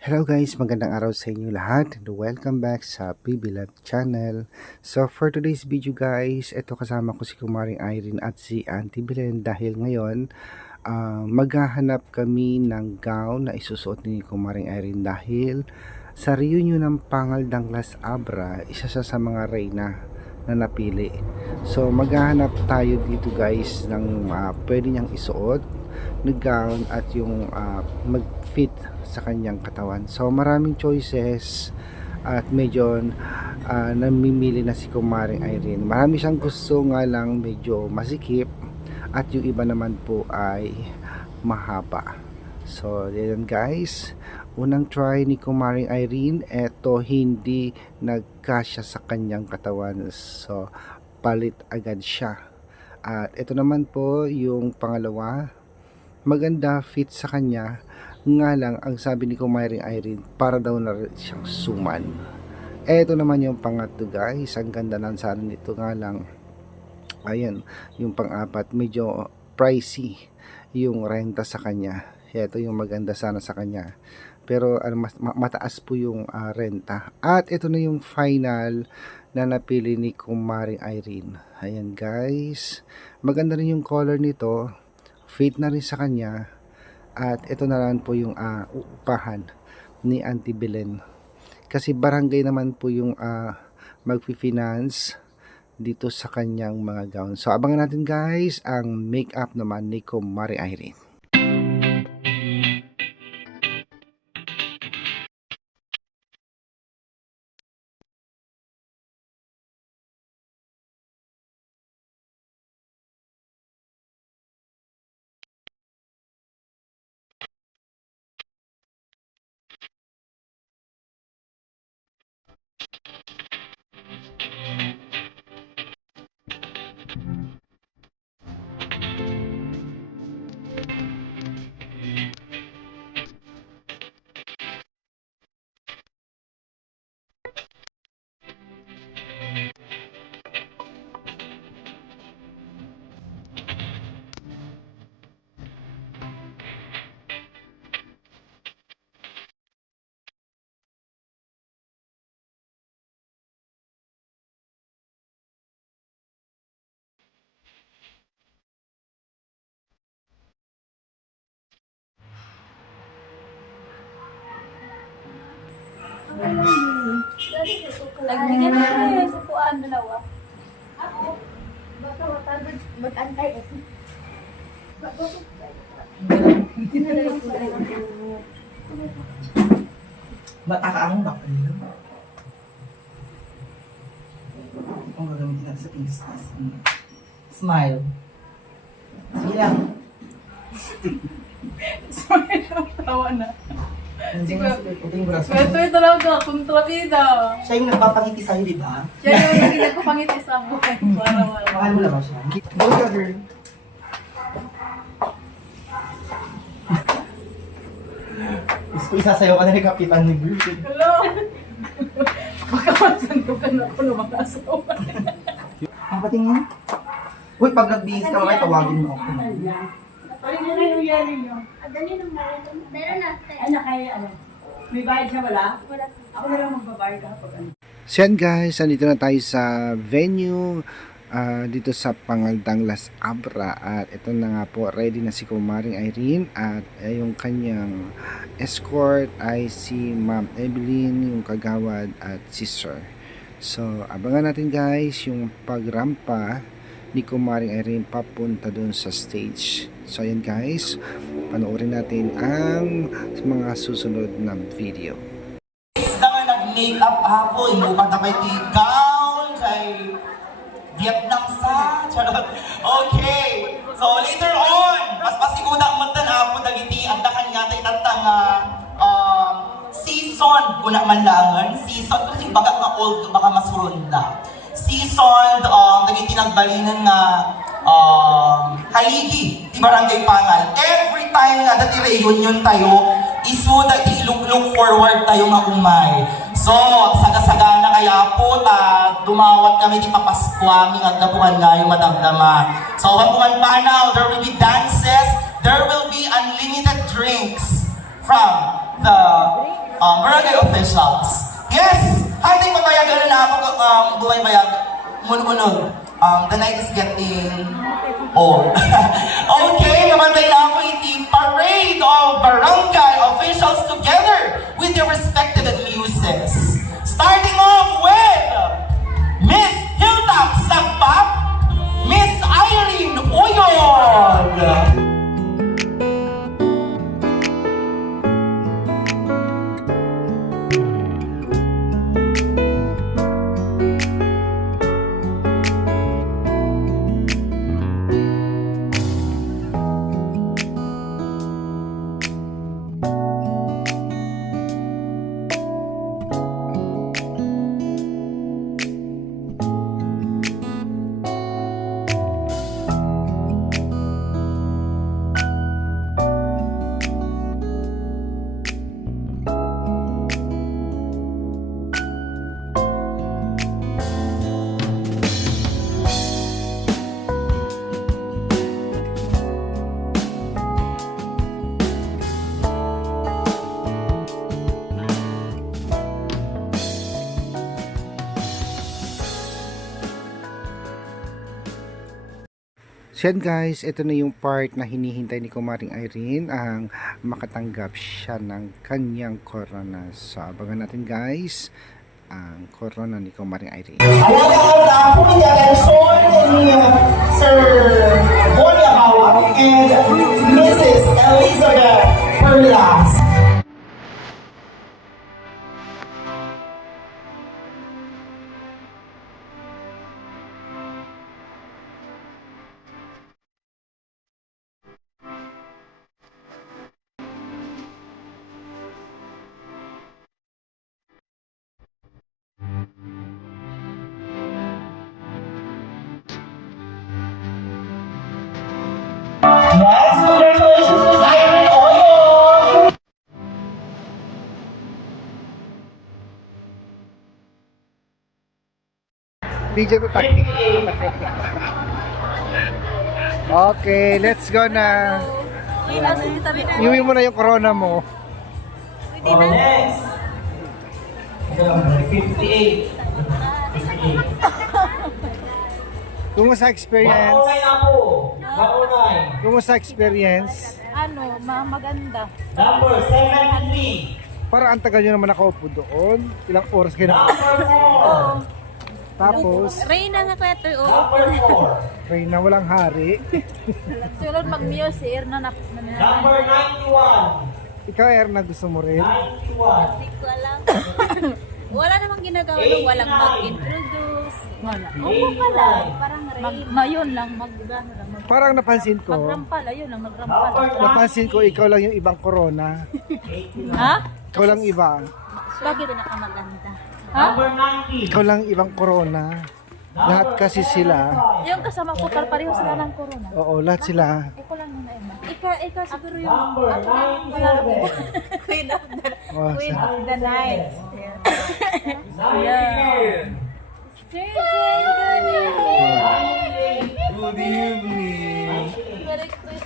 Hello guys, magandang araw sa inyo lahat and welcome back sa PBLab channel. So for today's video guys, ito kasama ko si Kumaring Irene at si Auntie Belen dahil ngayon maghahanap kami ng gown na isusuot ni Kumaring Irene dahil sa reunion ng Pangal Danglas Abra, isa siya sa mga reyna na napili. So maghahanap tayo dito guys ng pwede niyang isuot na gown at yung mag-fit sa kanyang katawan. So maraming choices at medyo namimili na si Kumaring Irene. Marami siyang gusto, nga lang medyo masikip at yung iba naman po ay mahaba. So yan guys, unang try ni Kumaring Irene, eto hindi nagkasya sa kanyang katawan, so palit agad siya. At ito naman po yung pangalawa, maganda fit sa kanya, nga lang ang sabi ni Kumaring Irene para daw na rin siyang suman. Eto naman yung pangatlo guys, ang ganda ng sana nito, nga lang ayan yung pang-apat, medyo pricey yung renta sa kanya. Ito yung maganda sana sa kanya, pero mataas po yung renta. At ito na yung final na napili ni Kumaring Irene. Ayan guys, maganda rin yung color nito, fit na rin sa kanya. At ito na lang po yung upahan ni Auntie Belen, kasi barangay naman po yung magfi-finance dito sa kanyang mga gown. So abangan natin guys ang makeup naman ni Kumaring Irene. Nagbigyan na kayo sa puan dalawa. Mag-antay eh. Bata ka ang bakal. Ang gagamitin natin sa face. Smile. Sige lang. Sorry, tawa na. Nandiyan na sila. Puting braso. Ito talaga, kontrabida. Siya yung nagpapangiti sa'yo, di ba? Siya yung hindi nagpapangiti sa buhay. Wala. Mahal mo naman siya. Go ka, girl. Gusto ko isasayaw ka na ni Kapitan ni Bruce. Hello? Magkakasandukan ako ng mga asawa. Ang patingin. Uy, pag nag-bihis ka, mamaya tawagin mo ako. Paling mo na yung yari nyo. Dali nang meron natin. Ano kaya, may bayad siya wala? Wala. Ako na lang magbabayad kapag ano. So yan guys, nandito na tayo sa venue dito sa Pangal Danglas Abra, at ito na nga po, ready na si Kumaring Irene at yung kanyang escort ay si Ma'am Evelyn, yung kagawad, at si Sir. So abangan natin guys yung pagrampa ni Kumaring Irene papunta dun sa stage. So ayan guys, panoorin natin ang mga susunod na video. Isda nga nag-makeup ako, inuman na may gown, kay Vietnam sa, charot. Okay, so later on, mas pasiguda mo na ako dagiti, ang dakan nga tayo tatang season, kuna man langan, season, kasi baga nga old, baka masurun na. Season, dagiti nagbalingan nga, haligi, di Barangay Pangal. Every time nga dati reunion tayo, isuda di look forward tayo nga umay. So, saga-saga na kaya po, dumawat kami di papaskwa, ngagdapuhan nga yung madamdama. So, wag man pa now, there will be dances, there will be unlimited drinks from the barangay officials. Yes! Hati mabayagan na ako, buhay bayag. Mununod. The night is getting old. Okay, namantay na ako iti parade of barangay officials together with their respective muses. Starting off with Miss Hilda Sagpap, Miss Irene Uyod. So yan guys, ito na yung part na hinihintay ni Kumaring Irene, ang makatanggap siya ng kanyang corona. So abangan natin guys ang corona ni Kumaring Irene. Ayan na ako ni atensyon ni Sir Bonia Hawak and Mrs. Elizabeth Perlas. Yes, congratulations, Miss Irene Oyo! DJ ko tayo. Okay, let's go na. Iuwi mo na yung corona mo. Next. 58. Kumusta experience? Maunay na po. Maunay. Kumusta experience? Ano, maganda. Number 73. Para ang tagal nyo naman nakaupo doon. Ilang oras kayo na. Number 4. Tapos, Reyna nga kaya ito, Number 4. Reyna walang hari. Sunod mag-muse, Erna na. Number 91. Ikaw, Erna, gusto mo rin? 91. Wala namang ginagawa nung walang mag-introduce. Wala. Oo pala, parang Mayon lang, mag-gano lang. Parang napansin ko, Magrampal, ayun lang, magrampal. napansin ko ikaw lang yung ibang corona. Ha? Ikaw lang iba. Bakit na maganda? Ha? Number 90. Ikaw lang ibang corona. Lahat kasi sila. Yung kasama ko, pareho sila ng corona. Oo, lahat sila. Ikaw lang yung naima. Ikaw siguro yung... Number 97. Queen of the, Oh, Queen sa- of the night. Good evening.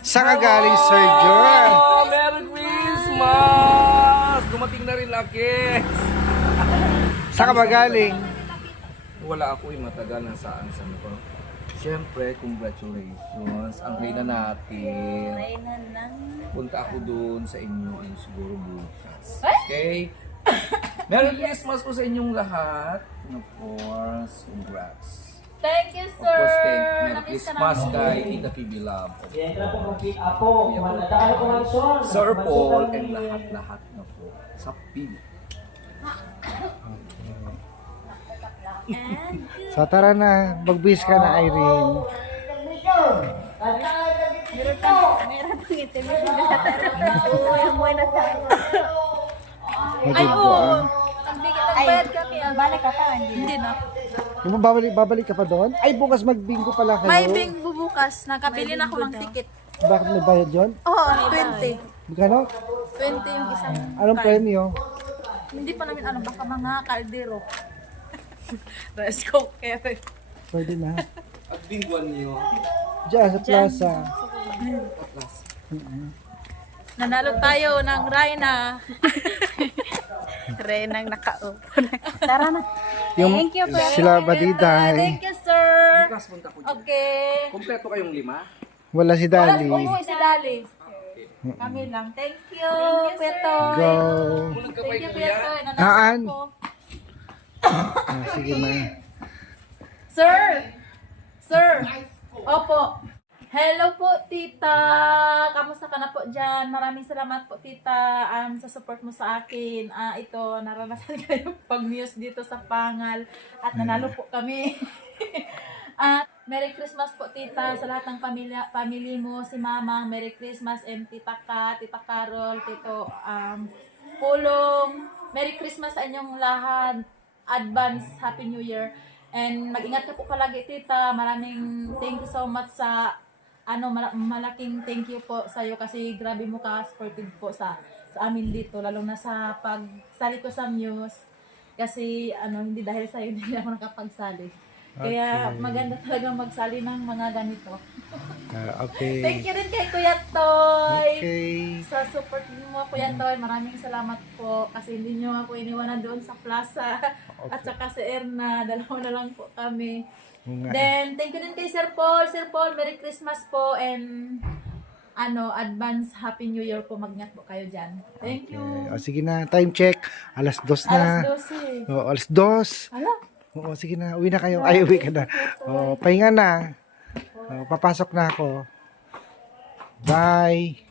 Saan ka galing, Sir John? Oh, Merry Christmas! Dumating na rin laki. Saan ka ba galing? Wala ako matagal na saan ko. Siyempre, congratulations. Ang reyna natin. Reyna ng... Punta ako doon sa inyo siguro bukas. Okay? Merry Christmas po sa inyong lahat. And of course, congrats. Thank you, Of sir! course, Merry Namiss ka Christmas namin. kay Tita PB Love. Apo. Sir Paul and lahat-lahat na po sa PB. And So tara na, magbis ka na, Irene. meron pang itim. Oo, yung buhay na tayo. Magigbo ah. Nagbayad kami. Balik ka pa, hindi na. Yung babalik ka pa doon? Ay, bukas magbingo pala kayo. May bingo bukas. Nakabili na ako ng ticket. Bakit may bayad yun? Oo, 20. Magkano? 20 yung isang Anong card. premyo? Hindi pa namin alam. Baka mga kaldero. Rice cooker. Pwede na. At bingwan niyo. Diyan sa plaza. Nanalo tayo ng Reyna. rin ang nakaupo. Tara na. Yung Thank you, Kuya sila Roberto. Badiday. Thank you, sir. Bukas punta ko dyan. Okay. Kompleto kayong 5? Wala si Wala, Dali. umuwi si Dali. Kami lang. Thank you, Kuya Toy. Go. Kung nagkabay Thank you, ko Kuya yan. Toy. Aan? Nanakot ko. Sige na. Sir! Sir! Opo. Hello po, tita. Kamusta ka na po dyan? Maraming salamat po, tita, sa support mo sa akin. Ito, naranasan kayo pag-muse dito sa Pangal at nanalo po kami. At Merry Christmas po, tita, sa lahat ng family mo, si Mama, Merry Christmas, and Tita Kat, Tita Carol, Tito Pulong. Merry Christmas sa inyong lahat. Advance Happy New Year. And mag-ingat ka po palagi, tita. Maraming thank you so much sa malaking thank you po sa iyo kasi grabe mo ka supportive po sa amin dito, lalo na sa pagsali ko sa Muse. Kasi hindi dahil sa iyo hindi ako nakapagsali. Kaya maganda talaga magsali ng mga ganito. Okay. Thank you rin kay Kuya Toy. Okay. Sa support mo, Kuya Toy, maraming salamat po kasi hindi niyo ako iniwanan doon sa plaza. At saka si Erna, dalawa na lang po kami. Then, thank you din kay Sir Paul. Sir Paul, Merry Christmas po and advance Happy New Year po. Mag-ingat po kayo dyan. Thank you. O, sige na, time check. Alas 2 na. Alas 12. O, alas 2. Hala, Oo, sige na. Uwi na kayo. Ay, uwi ka na. O, pahinga na. O, papasok na ako. Bye.